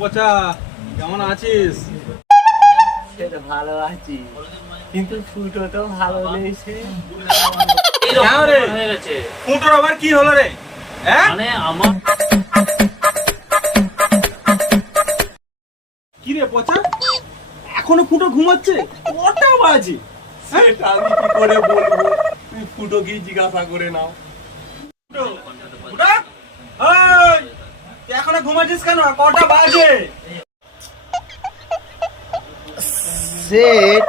পচা, কেমন আছিস? ভালো আছি, কিন্তু ফুটো তো ভালো নেই। সে ফুটোর আবার কি হলো রে? মানে আমার কি রে পচা, এখনো ফুটো ঘুমাচ্ছে? কটা বাজে? সেটা আমি কি করে বলবো, তুমি ফুটো কি জিজ্ঞাসা করে নাও। ফুটো, ফুটো, ওই, তুই এখনো ঘুমাচ্ছিস কেন? কটা বাজে? সেট